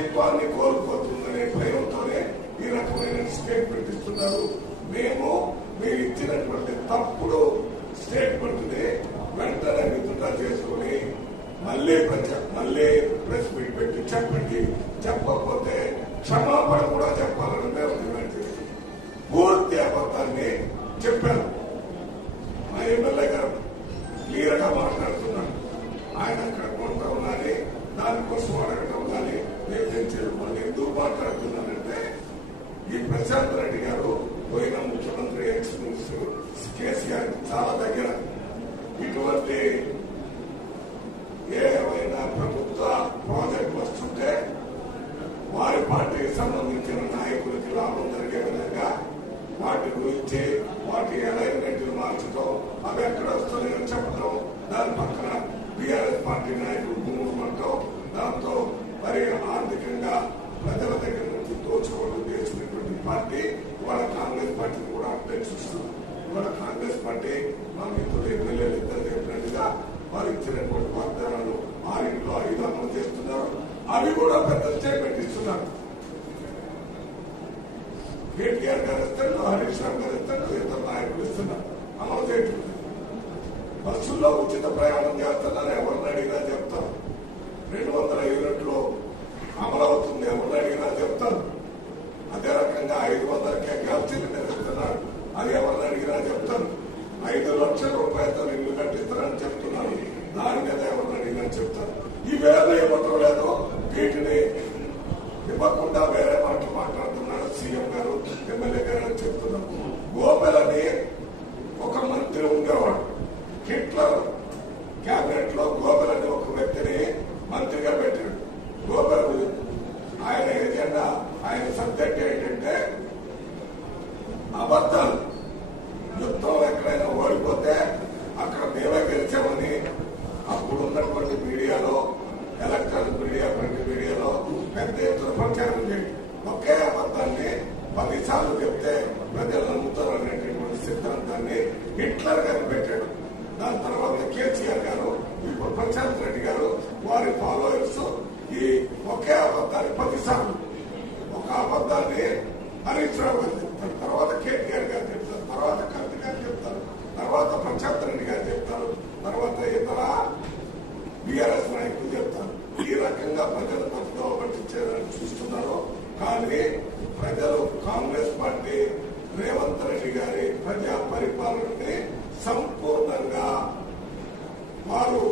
అస్తిత్వాన్ని కోల్పోతుందనే భయంతోనే ఈ రకమైన స్టేట్మెంట్ ఇస్తున్నారు. మేము మీరు ఇచ్చినటువంటి తప్పుడు స్టేట్మెంట్ని వెంటనే విత్డ్రా చేసుకుని మళ్ళీ మళ్ళీ ప్రెస్ మీట్ పెట్టి చెప్పండి. చెప్పకపోతే క్షమాపణ కూడా చెప్పాలని మేము డిమాండ్ చేస్తున్నాం. పూర్తి అబద్ధాన్ని చెప్పాను. మాట్లాడుతున్నానంటే ఈ ప్రశాంత్ రెడ్డి గారు పోయిన ముఖ్యమంత్రి ఎక్స్ మినిస్టర్ కేసీఆర్ చాలా దగ్గర. ఇటువంటి ఏమైనా ప్రభుత్వ ప్రాజెక్ట్ వస్తుంటే వారి పార్టీకి సంబంధించిన నాయకులకి లాభం జరిగే విధంగా వాటి గురించి వాటి అలైన్మెంట్లు మార్చడం అవి ఎక్కడ వస్తున్నాయో చెప్పడం దాని పక్కన బీఆర్ఎస్ పార్టీ నాయకులు భూములు పడటం దాంతో మరి ఆర్థికంగా ప్రజల దగ్గర నుంచి దోచుకోవడం చేసినటువంటి పార్టీ వాళ్ళ కాంగ్రెస్ పార్టీని కూడా ఇవాళ కాంగ్రెస్ పార్టీ మా మిత్రులు ఎమ్మెల్యేలు ఇద్దరు చెప్పినట్టుగా వారు ఇచ్చినటువంటి వాగ్దానాలు ఆరింట్లో ఐదు అమలు చేస్తున్నారు. అవి కూడా పెద్ద స్టేట్మెంట్ ఇస్తున్నారు. కేటీఆర్ గారు ఇస్తారు హరీష్ రావు గారు ఇస్తారు ఇద్దరు నాయకులు ఇస్తున్నారు. అమలు చేయట్లేదు. బస్సుల్లో ఉచిత ప్రయాణం చేస్తున్నారు ఐదు లక్షల రూపాయలతో ఇల్లు కట్టిస్తారని చెప్తున్నారు దాని మీద ఎవరిని అడిగినా చెప్తారు ఇవేదో ఇవ్వటం లేదు. వీటిని ఇవ్వకుండా వేరే మాటలు మాట్లాడుతున్నారు సీఎం గారు ఎమ్మెల్యే గారు అని చెప్తున్నారు గోపెలని ఒక మంత్రి ఉండేవాడు. హిట్లర్ కేబినెట్లో గోపెలని ఒక వ్యక్తిని మంత్రిగా పెట్టాడు. గోపెల ఆయన ఏజెండా ఆయన సబ్జెక్ట్ ఏంటంటే అబద్ధాలు. యుద్ధం ఎక్కడైనా లేకపోతే అక్కడ మేమే గెలిచామని అప్పుడు ఉన్నటువంటి మీడియాలో ఎలక్ట్రానిక్ మీడియా ప్రింట్ మీడియాలో పెద్ద ఎత్తున ప్రచారం చేయండి ఒకే అబద్ధాన్ని పదిసార్లు చెప్తే ప్రజలు నమ్ముతారు అనేటటువంటి సిద్ధాంతాన్ని హిట్లర్ గారు పెట్టాడు. దాని తర్వాత కేసీఆర్ గారు ఇప్పుడు ప్రశాంత్ రెడ్డి గారు వారి ఫాలోయర్స్ ఈ ఒకే అబద్ధాన్ని పదిసార్లు ఒక అబద్ధాన్ని హరీష్ రావు తర్వాత కేటీఆర్ గారు చెప్తారు తర్వాత కవిత గారు చెప్తారు తర్వాత ప్రశాంత్ రెడ్డి గారు చెప్తారు తర్వాత ఇతర బీఆర్ఎస్ నాయకులు చెప్తారు ఈ రకంగా ప్రజలు తప్పుదోవ పట్టించేదని చూస్తున్నారు కానీ ప్రజలు కాంగ్రెస్ పార్టీ రేవంత్ రెడ్డి గారి ప్రజా పరిపాలనని సంపూర్ణంగా వారు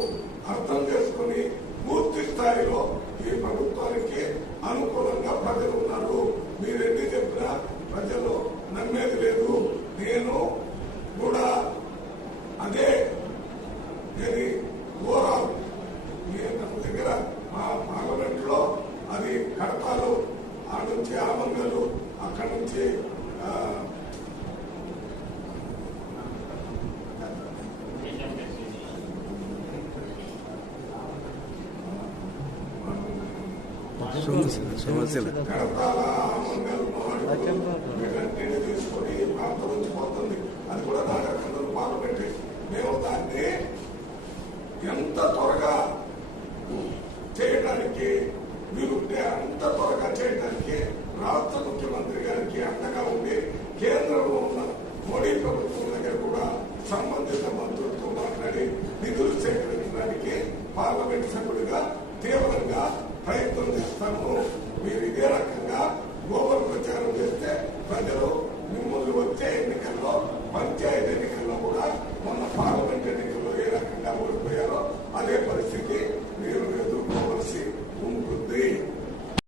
అర్థం చేసుకుని పూర్తి స్థాయిలో ఈ ప్రభుత్వానికి అనుకూలంగా ప్రజలు ఉన్నారు. మీరు చెప్పినా ప్రజలు నమ్మేది లేదు నేను కూడా అదే ఇది ఓవరాల్ నేను దగ్గర మా పార్లమెంట్లో అది కడతాలు ఆ నుంచి ఆమంగలు అక్కడి నుంచి ఆ, సమస్యలు కడతాల ఆమంగల్ మహాడు వీటన్నిటిని తీసుకొని ఈ ప్రాంతం నుంచి పోతుంది అది కూడా నాగకందులు పాల్గొట్టి మేము దాన్ని ఎంత త్వరగా చేయడానికి వీలుంటే అంత త్వరగా చేయడానికి రాష్ట్ర ముఖ్యమంత్రి గారికి అండగా ఉండి కేంద్రంలో ఉన్న మోడీ ప్రభుత్వం దగ్గర